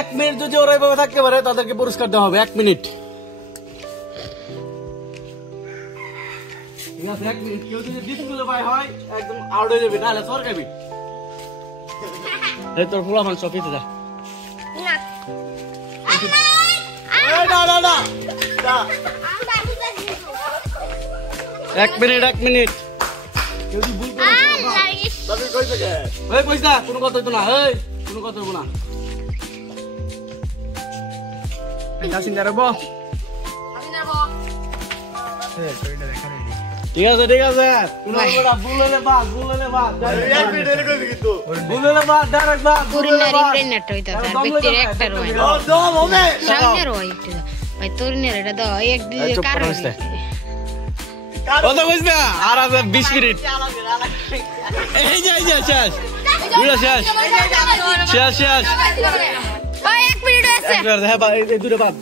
1 minute যদি ওরা এভাবে থাকতে পারে তাদেরকে পুরস্কার দেওয়া হবে 1 মিনিট। ঠিক আছে 1 মিনিট। কেউ যদি ডিসকুয়ালিফাই হয় একদম আউট হয়ে যাবে, নাহলে সর খাবি। এই তোর পুরো মান সফিতে যা। না 1 মিনিট 1 মিনিট। কেউ যদি ভুল করে তবে কইছে কে? এই কইছা কোনো কথা হইতো না, এই কোনো কথা হইবো না। আসিন দাঁড়াবো। ঠিক আছে ঠিক আছে। কোনো কথা ভুল হলে বাদ, ভুল হলে বাদ। 1 মিনিট এর কইবি কিন্তু। ভুল হলে বাদ, ডাইরেক্ট বাদ। তোরিনারি প্রেগনেন্ট হইতা স্যার ব্যক্তির একটা রয় দম হবে। সামনে রয় একটু ভাই তোরিনারি এটা দাও এক দিন কার কথা কইছ না আর আছে 20 মিনিট। এই যে শেষ দুটো শেষ শেষ শেষ। ওই 1 মিনিট আছে একবার হ্যাঁ এই দুটো বাদ।